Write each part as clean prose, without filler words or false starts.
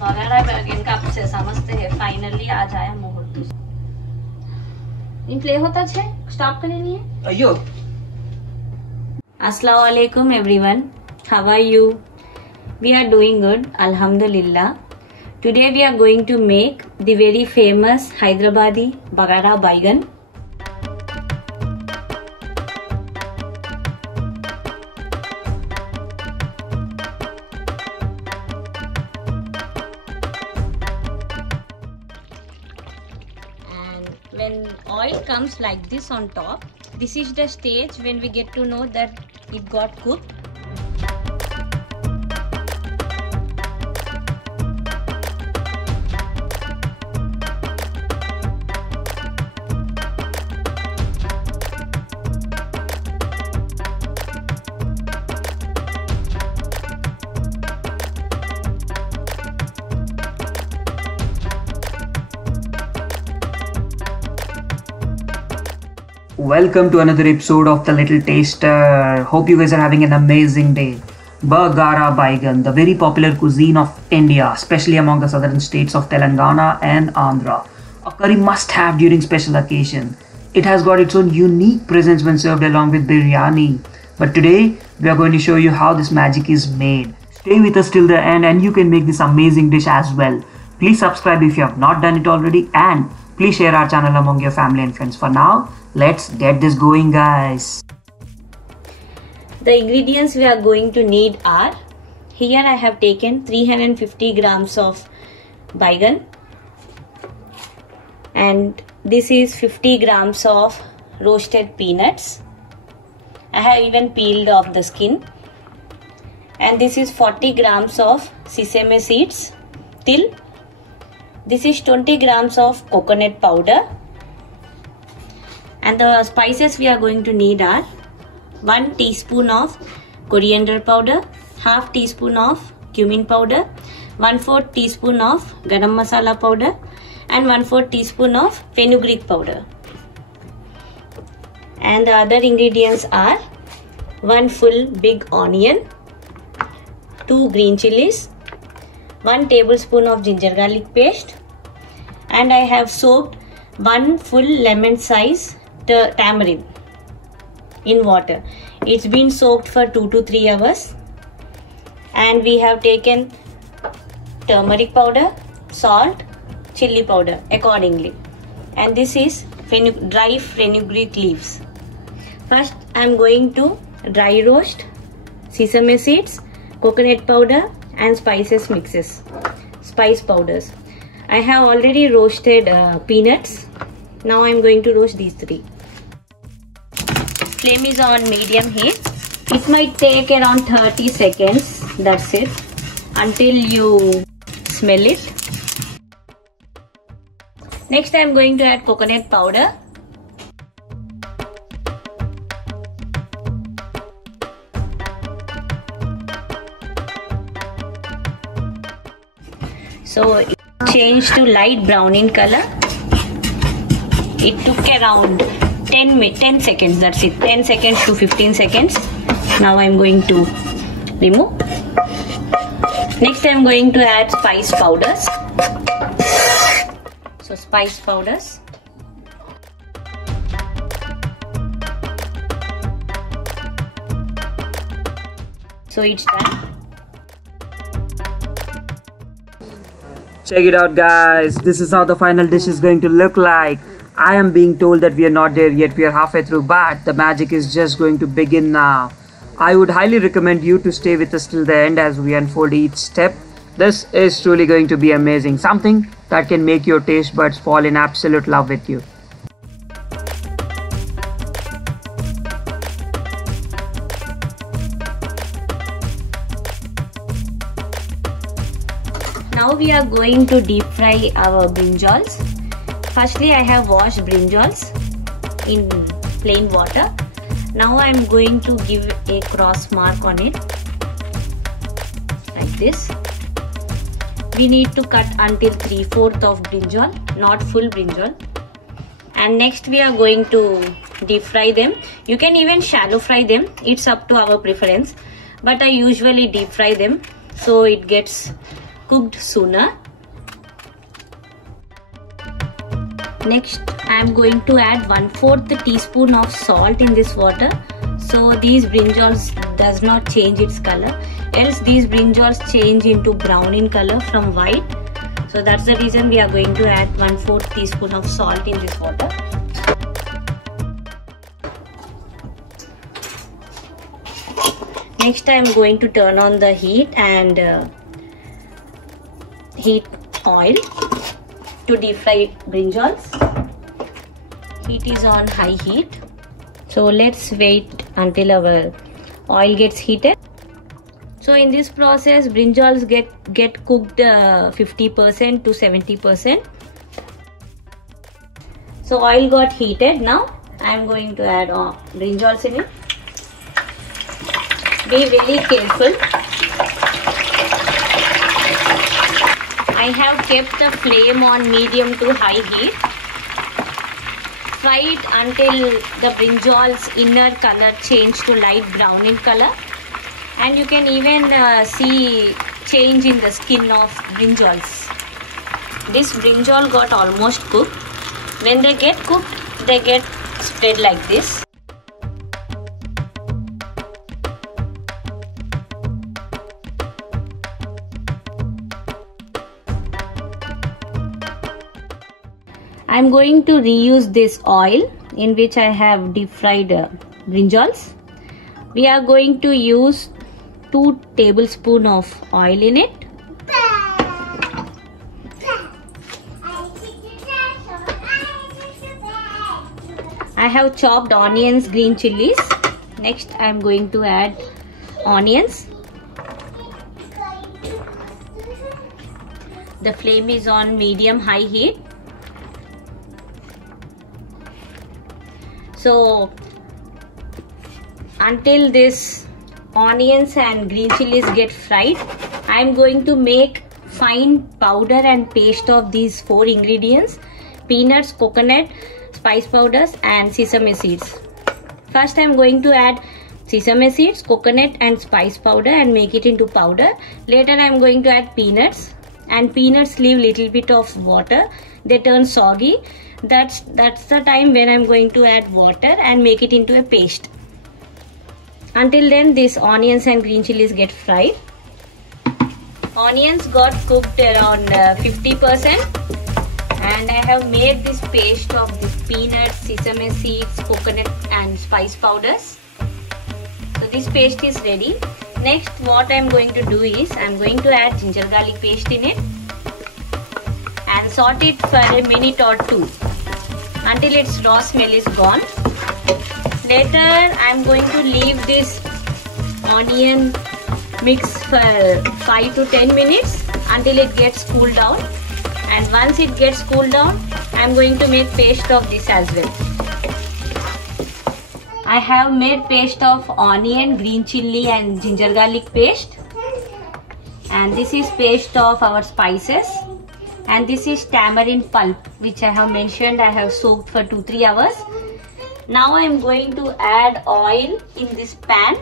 बगारा बैगन का आपसे समझते हैं फाइनली आज आया मुहूर्त इन प्ले होता है स्टॉप करने लिए अयो अस्सलाम वालेकुम everyone how are you we are doing good alhamdulillah today we are going to make the very famous Hyderabadi bagara baigan when oil comes like this on top, this is the stage when we get to know that it got cooked. Welcome to another episode of The Little Taster. Hope you guys are having an amazing day. Bagara Baigan, the very popular cuisine of India, especially among the southern states of Telangana and Andhra. A curry must have during special occasion. It has got its own unique presence when served along with biryani. But today, we are going to show you how this magic is made. Stay with us till the end and you can make this amazing dish as well. Please subscribe if you have not done it already and please share our channel among your family and friends. For now, let's get this going, guys. The ingredients we are going to need are, here I have taken 350 grams of baigan and this is 50 grams of roasted peanuts. I have even peeled off the skin, and this is 40 grams of sesame seeds, til. This is 20 grams of coconut powder. And the spices we are going to need are 1 teaspoon of coriander powder, half teaspoon of cumin powder, 1/4 teaspoon of garam masala powder and 1/4 teaspoon of fenugreek powder. And the other ingredients are 1 full big onion, 2 green chilies, 1 tablespoon of ginger garlic paste, and I have soaked 1 full lemon size tamarind in water. It's been soaked for 2 to 3 hours. And we have taken turmeric powder, salt, chili powder accordingly. And this is dry fenugreek leaves. First I am going to dry roast sesame seeds, coconut powder and spices mixes, spice powders. I have already roasted peanuts. Now I am going to roast these three. Flame is on medium heat. It might take around 30 seconds, that's it, until you smell it. Next I am going to add coconut powder. So it changed to light brown in color. It took around 10 seconds, that's it, 10 seconds to 15 seconds. Now I am going to remove. Next I am going to add spice powders. So spice powders. So it's done. Check it out, guys. This is how the final dish is going to look like. I am being told that we are not there yet, we are halfway through, but the magic is just going to begin now. I would highly recommend you to stay with us till the end as we unfold each step. This is truly going to be amazing, something that can make your taste buds fall in absolute love with you. Now we are going to deep fry our brinjals. Firstly, I have washed brinjals in plain water. Now I am going to give a cross mark on it like this. We need to cut until 3/4 of brinjal, not full brinjal. And next we are going to deep fry them. You can even shallow fry them, it's up to our preference. But I usually deep fry them so it gets cooked sooner. Next, I am going to add 1/4 teaspoon of salt in this water, so these brinjals does not change its color. Else these brinjals change into brown in color from white. So that's the reason we are going to add 1/4 teaspoon of salt in this water. Next, I am going to turn on the heat and heat oil to deep fry brinjals. Heat is on high heat. So let's wait until our oil gets heated. So in this process, brinjals get cooked 50% to 70%. So oil got heated. Now I am going to add brinjals in it. Be very careful. I have kept the flame on medium to high heat. Fry it until the brinjal's inner color change to light brown in color, and you can even see change in the skin of brinjals. This brinjal got almost cooked. When they get cooked, they get spread like this. I am going to reuse this oil in which I have deep fried brinjals. We are going to use 2 tablespoons of oil in it. I have chopped onions, green chilies. Next, I am going to add onions. The flame is on medium-high heat. So until this onions and green chilies get fried, I am going to make fine powder and paste of these 4 ingredients: peanuts, coconut, spice powders and sesame seeds. First I am going to add sesame seeds, coconut and spice powder and make it into powder. Later I am going to add peanuts, and peanuts leave little bit of water. They turn soggy. That's the time when I'm going to add water and make it into a paste. Until then, these onions and green chilies get fried. Onions got cooked around 50%, and I have made this paste of this peanuts, sesame seeds, coconut and spice powders. So this paste is ready. Next, what I'm going to do is I'm going to add ginger garlic paste in it and saute it for a minute or 2 until its raw smell is gone. Later I am going to leave this onion mix for 5 to 10 minutes until it gets cooled down, and once it gets cooled down I am going to make paste of this as well. I have made paste of onion, green chilli and ginger garlic paste, and this is paste of our spices. And this is tamarind pulp which I have mentioned I have soaked for 2-3 hours. Now I am going to add oil in this pan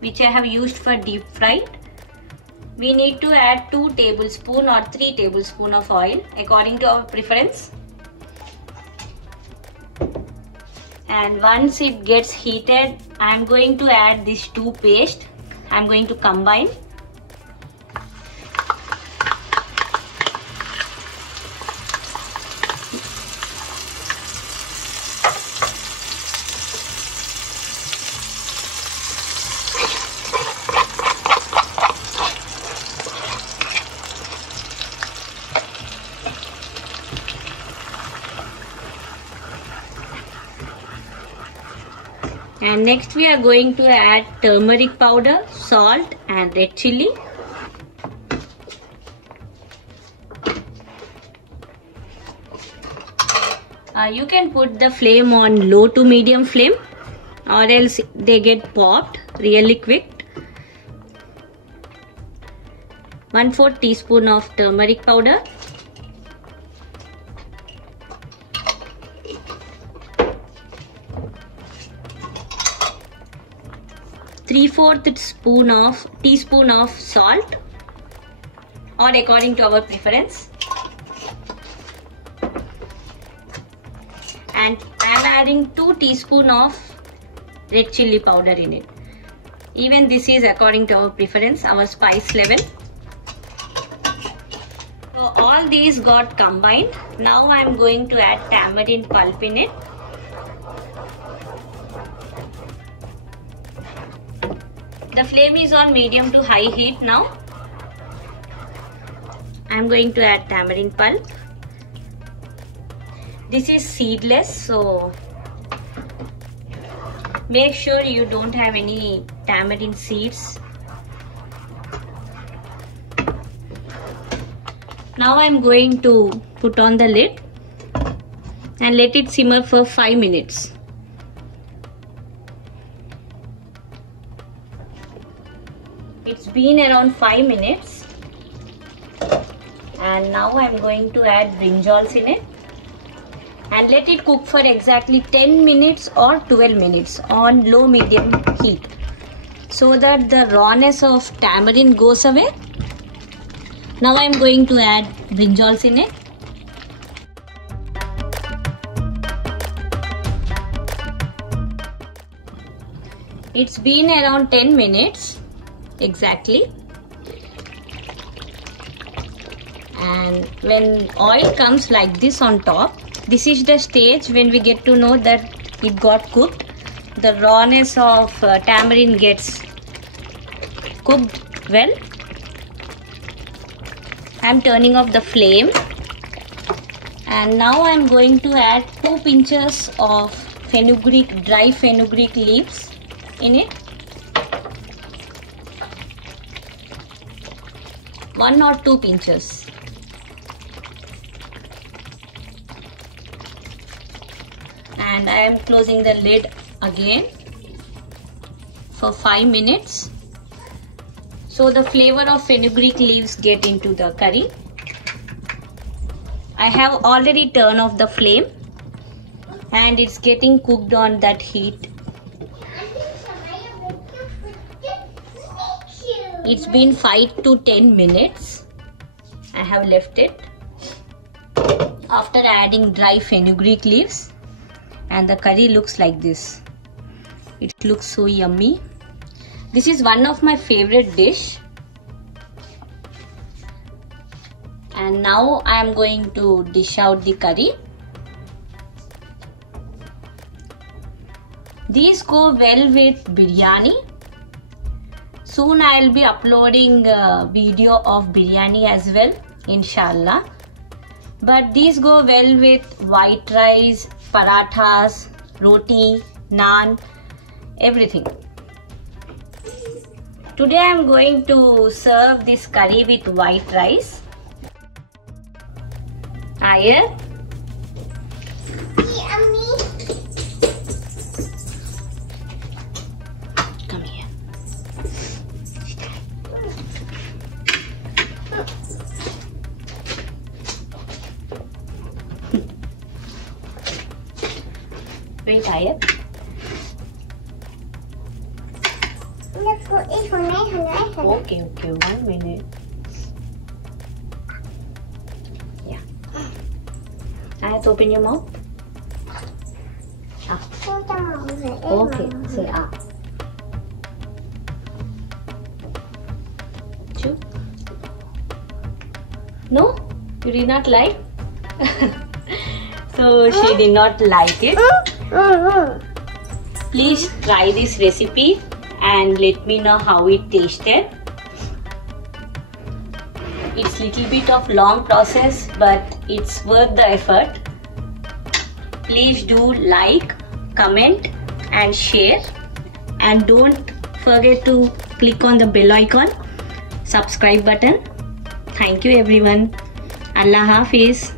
which I have used for deep fried. We need to add 2 tablespoons or 3 tablespoons of oil according to our preference. And once it gets heated, I am going to add this 2 paste. I am going to combine. And next we are going to add turmeric powder, salt and red chilli. You can put the flame on low to medium flame, or else they get popped really quick. 1/4 teaspoon of turmeric powder. 3/4 teaspoon of salt. or according to our preference. And I am adding 2 teaspoons of red chili powder in it. Even this is according to our preference, our spice level. So all these got combined. Now I am going to add tamarind pulp in it. The flame is on medium to high heat now. I am going to add tamarind pulp. This is seedless, so make sure you don't have any tamarind seeds. Now I am going to put on the lid and let it simmer for 5 minutes. It's been around 5 minutes and now I am going to add brinjals in it and let it cook for exactly 10 minutes or 12 minutes on low medium heat so that the rawness of tamarind goes away. Now I am going to add brinjals in it. It's been around 10 minutes exactly. And when oil comes like this on top, this is the stage when we get to know that it got cooked. The rawness of tamarind gets cooked well. I am turning off the flame and now I am going to add 2 pinches of fenugreek, dry fenugreek leaves in it. 1 or 2 pinches. And I am closing the lid again for 5 minutes so the flavor of fenugreek leaves get into the curry. I have already turned off the flame and it's getting cooked on that heat. It's been 5 to 10 minutes. I have left it after adding dry fenugreek leaves. And the curry looks like this. It looks so yummy. This is one of my favorite dish. And now I am going to dish out the curry. These go well with biryani. Soon I will be uploading a video of biryani as well, inshallah. But these go well with white rice, parathas, roti, naan, everything. Today I am going to serve this curry with white rice. Ayah. Come here. Wait, Ayah. Okay, 1 minute. Yeah. Ayah, open your mouth. Ah. Okay, say ah. Chew. No? You did not like? So she did not like it. Please try this recipe and let me know how it tasted. It's little bit of long process, but it's worth the effort. Please do like, comment and share, and don't forget to click on the bell icon, subscribe button. Thank you everyone. Allah Hafiz.